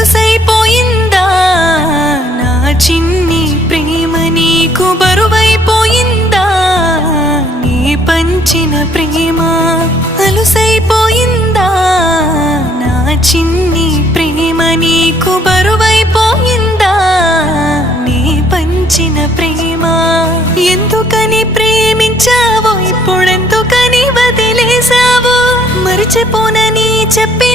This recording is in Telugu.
అలుసైపోయిందా నా చిన్ని ప్రేమ నీకు బరువైపోయిందా నీ పంచిన ప్రేమ అలుసైపోయిందా నా చిన్ని ప్రేమ నీకు బరువైపోయిందా నీ పంచిన ప్రేమ ఎందుకని ప్రేమించావో ఇప్పుడెందుకని వదిలేసావో మరిచిపోనని చెప్పి